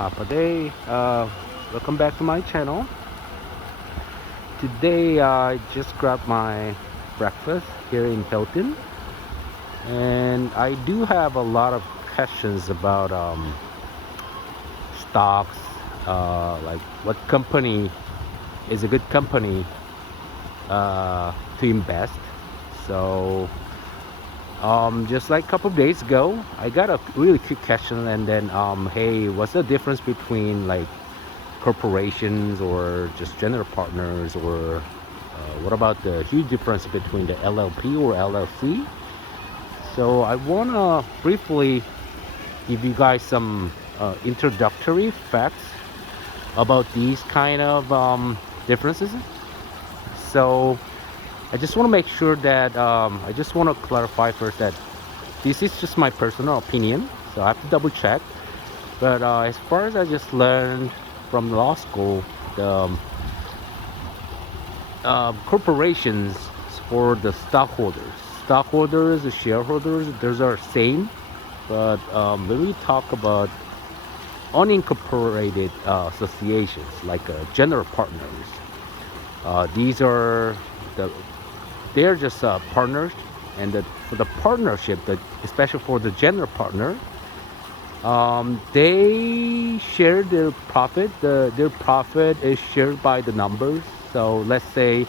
Papa Day. Welcome back to my channel. Today I just grabbed my breakfast here in Hilton, and I do have a lot of questions about stocks, like what company is a good company to invest. So just like a couple of days ago, I got a really quick question, and then hey, what's the difference between like corporations or just general partners, or what about the huge difference between the LLP or LLC? So I want to briefly give you guys some introductory facts about these kind of differences. So I just want to make sure that I just want to clarify first that this is just my personal opinion, so I have to double check. But as far as I just learned from law school, the corporations for the stockholders, the shareholders, those are same. But when we talk about unincorporated associations like general partners, these are they're just partners, and for the partnership, especially for the general partner, they share their profit. Their profit is shared by the numbers. So let's say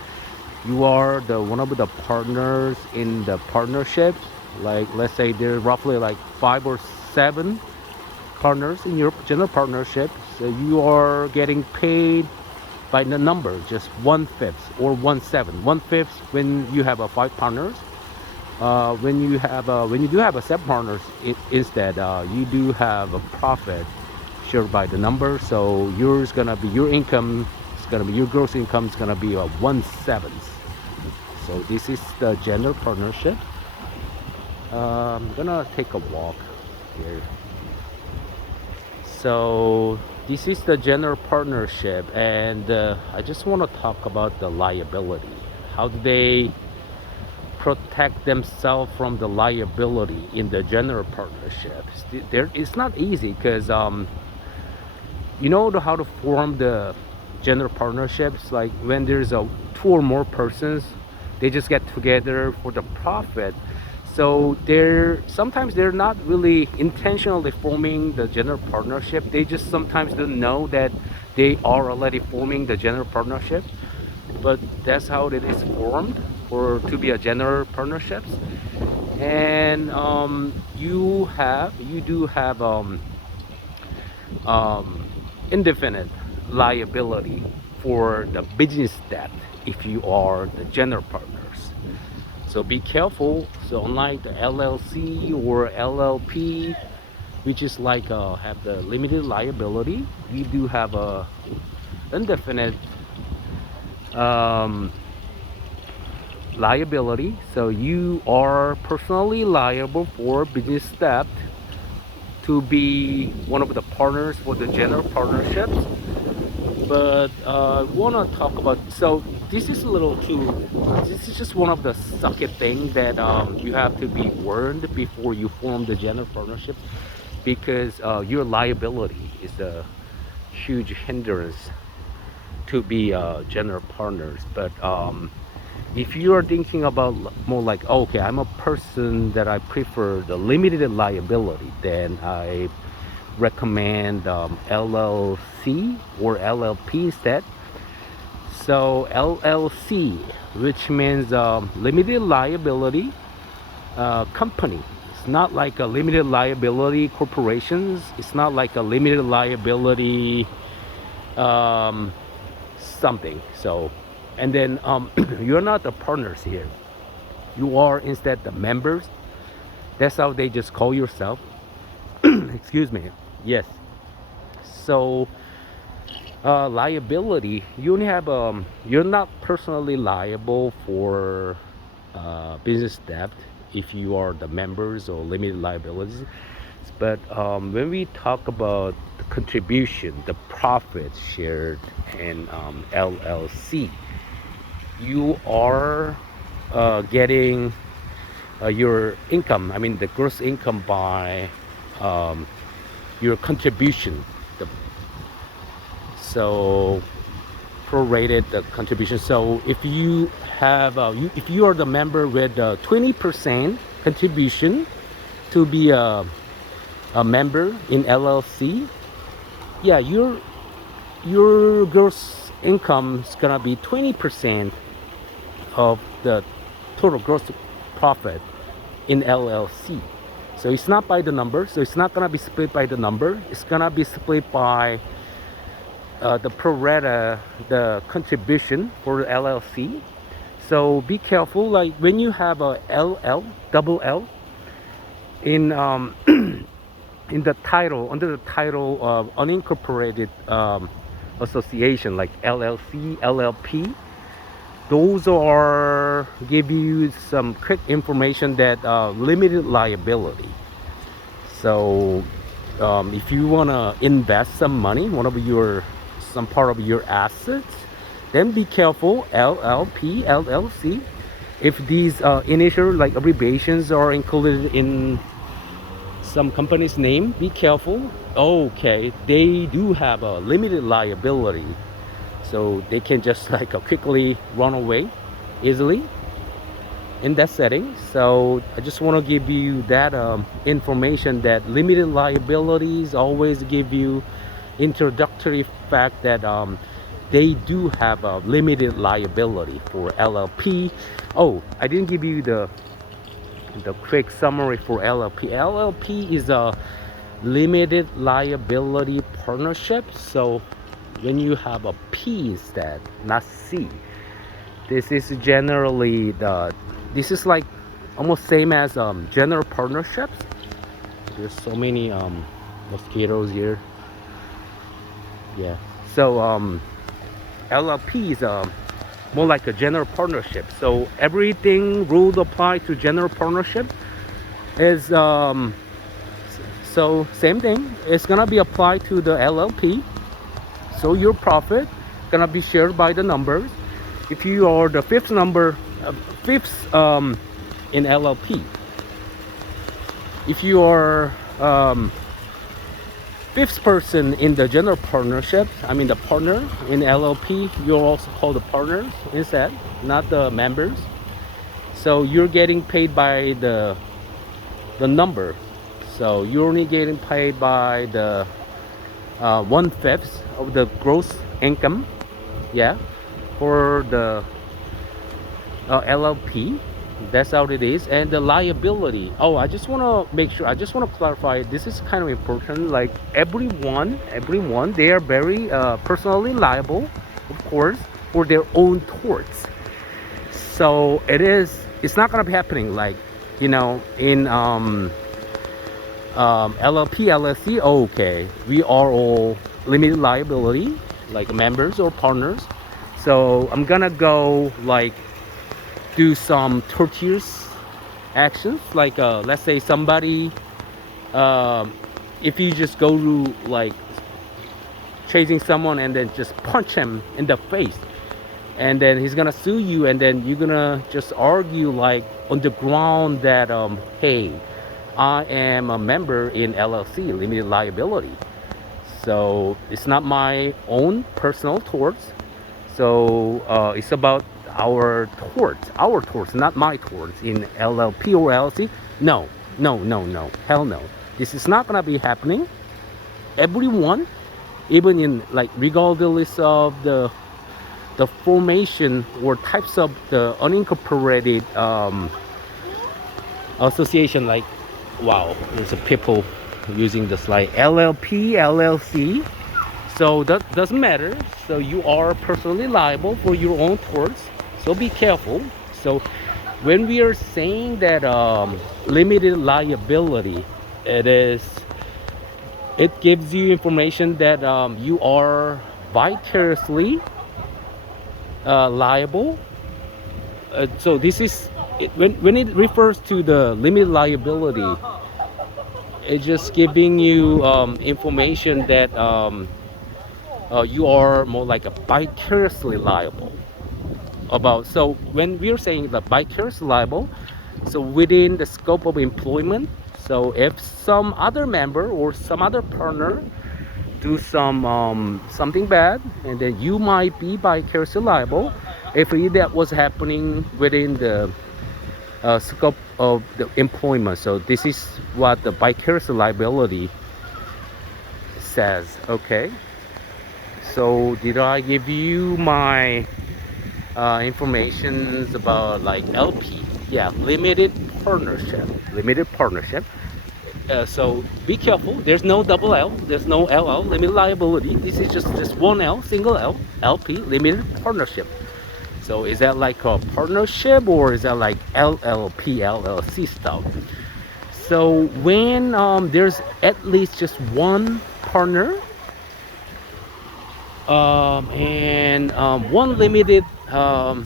you are one of the partners in the partnership. Like let's say there are roughly like 5 or 7 partners in your general partnership. So you are getting paid by the number, just 1/5 or 1/7. 1/5 when you have 5 partners. When you do have 7 partners, instead you do have a profit shared by the number. So your income is gonna be, your gross income is gonna be 1/7. So this is the general partnership. I'm gonna take a walk here. So this is the general partnership, and I just want to talk about the liability. How do they protect themselves from the liability in the general partnership? It's not easy, because you know how to form the general partnerships. Like when there's 2 or more persons, they just get together for the profit. So sometimes they're not really intentionally forming the general partnership. They just sometimes don't know that they are already forming the general partnership, but that's how it is formed, or to be a general partnerships. And you do have indefinite liability for the business debt if you are the general partners. So be careful. So unlike the LLC or LLP, which is like have the limited liability, we do have a indefinite liability. So you are personally liable for business debt to be one of the partners for the general partnerships. But I want to talk about, so this is just one of the sucky things that you have to be warned before you form the general partnership, because your liability is a huge hindrance to be general partners. But if you are thinking about more like, okay, I'm a person that I prefer the limited liability, then I recommend LLC or LLP instead. So LLC, which means limited liability company. It's not like a limited liability corporations. It's not like a limited liability something. So, and then you're not the partners here. You are instead the members. That's how they just call yourself. Excuse me. Yes. So liability, you only have you're not personally liable for business debt if you are the members or limited liabilities. But when we talk about the contribution, the profit shared in LLC, you are getting your income, I mean the gross income, by your contribution so prorated the contribution. So if you have if you are the member with 20% contribution to be a member in LLC, yeah, your gross income is gonna be 20% of the total gross profit in LLC. So it's not by the number, so it's not gonna be split by the number, it's gonna be split by the pro rata, the contribution for the LLC. So be careful, like when you have a double L in in the title, under the title of unincorporated association, like LLC, LLP, those are give you some quick information that limited liability. So if you want to invest some money, some part of your assets, then be careful. LLP, LLC, if these initial like abbreviations are included in some company's name, be careful. Okay, they do have a limited liability, so they can just like quickly run away easily in that setting. So I just want to give you that information, that limited liabilities always give you introductory fact that they do have a limited liability for LLP. Oh, I didn't give you the quick summary for LLP. LLP is a limited liability partnership. So when you have a P instead, not C, this is generally this is like almost same as general partnerships. There's so many mosquitoes here. Yeah. So LLP is more like a general partnership. So everything rules apply to general partnership is so same thing. It's gonna be applied to the LLP. So your profit gonna be shared by the numbers. If you are the fifth in LLP, if you are fifth person in the general partnership, I mean the partner in LLP, you're also called the partners instead, not the members. So you're getting paid by the number. So you're only getting paid by the 1/5 of the gross income, yeah, for the LLP. That's how it is. And the liability, oh, I just want to make sure, I just want to clarify, this is kind of important. Like everyone, they are very personally liable, of course, for their own torts. So it's not going to be happening like, you know, in LLP, LLC. Okay, we are all limited liability, like members or partners. So I'm gonna go like do some tortious actions, like let's say somebody, if you just go to like chasing someone and then just punch him in the face, and then he's gonna sue you, and then you're gonna just argue like on the ground that hey, I am a member in LLC, limited liability, so it's not my own personal torts. So it's about our torts, not my torts in LLP or LLC. No, hell no. This is not gonna be happening. Everyone, even in like regardless of the formation or types of the unincorporated association, like wow, there's a people using the slide LLP, LLC. So that doesn't matter. So you are personally liable for your own torts. So be careful. So when we are saying that limited liability, it gives you information that you are vicariously liable. So this is when it refers to the limited liability, it's just giving you information that you are more like a vicariously liable about. So when we're saying the vicarious liable, so within the scope of employment, so if some other member or some other partner do something bad, and then you might be vicariously liable if that was happening within the scope of the employment. So this is what the vicarious liability says. Okay, so did I give you my information about like LP? Yeah, limited partnership. So be careful, there's no double L, there's no LL, limited liability. This is just one L, single L, LP, limited partnership. So is that like a partnership, or is that like LLP, LLC stuff? So when there's at least just one partner and one limited partner.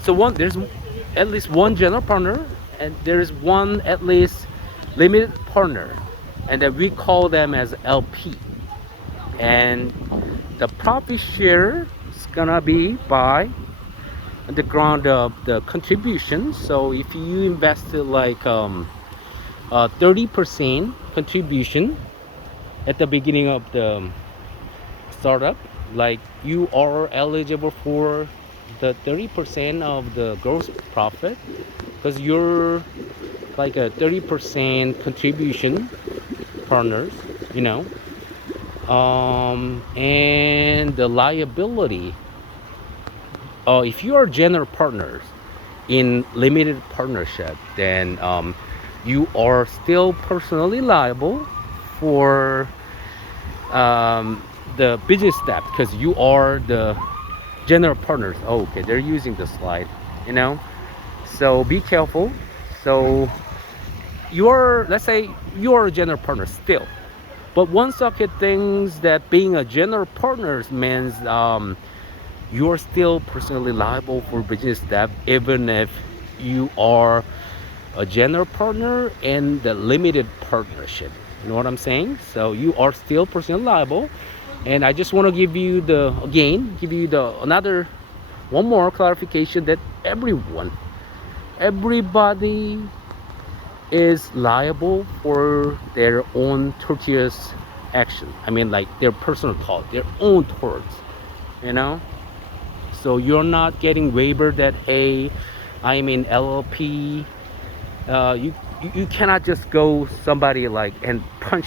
So there's at least one general partner, and there's one at least limited partner, and then we call them as LP. And the profit share is gonna be by the ground of the contribution. So if you invested like 30% contribution at the beginning of the startup, like you are eligible for the 30% of the gross profit, because you're like a 30% contribution partners, you know. And the liability, if you are general partners in limited partnership, then you are still personally liable for the business debt, because you are the general partners. Oh, okay, they're using the slide, you know. So be careful. So let's say you're a general partner still, but one socket thinks that being a general partner means you're still personally liable for business debt, even if you are a general partner in the limited partnership. You know what I'm saying? So you are still personally liable. And I just want to give you another one more clarification, that everybody is liable for their own tortious action. I mean, like their personal fault, their own torts, you know. So you're not getting waiver that, hey, I'm in LLP. You cannot just go somebody like and punch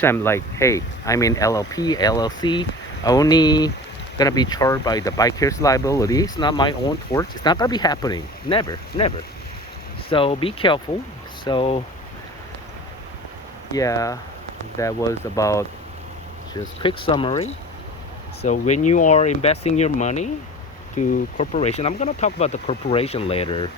them like, hey, I'm in LLP, LLC, only gonna be charged by the vicarious liability. It's not my own tort. It's not gonna be happening. Never. So be careful. So yeah, that was about just quick summary. So when you are investing your money to corporation, I'm gonna talk about the corporation later.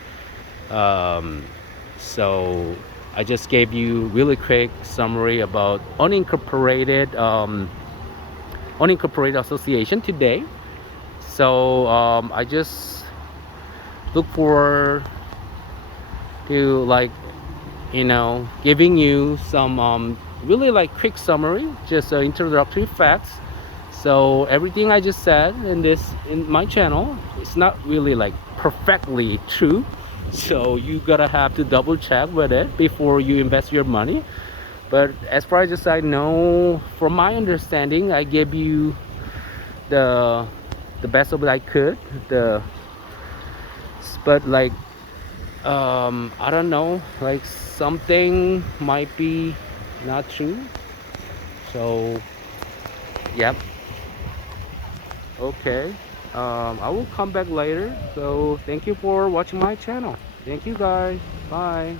So I just gave you really quick summary about unincorporated association today. So I just look forward to, like, you know, giving you some really like quick summary, just introductory facts. So everything I just said in my channel, it's not really like perfectly true. So you gotta have to double check with it before you invest your money. But as far as I know, from my understanding, I gave you the best of what I could. But like I don't know, like something might be not true. So yep. Okay, I will come back later. So thank you for watching my channel. Thank you guys. Bye.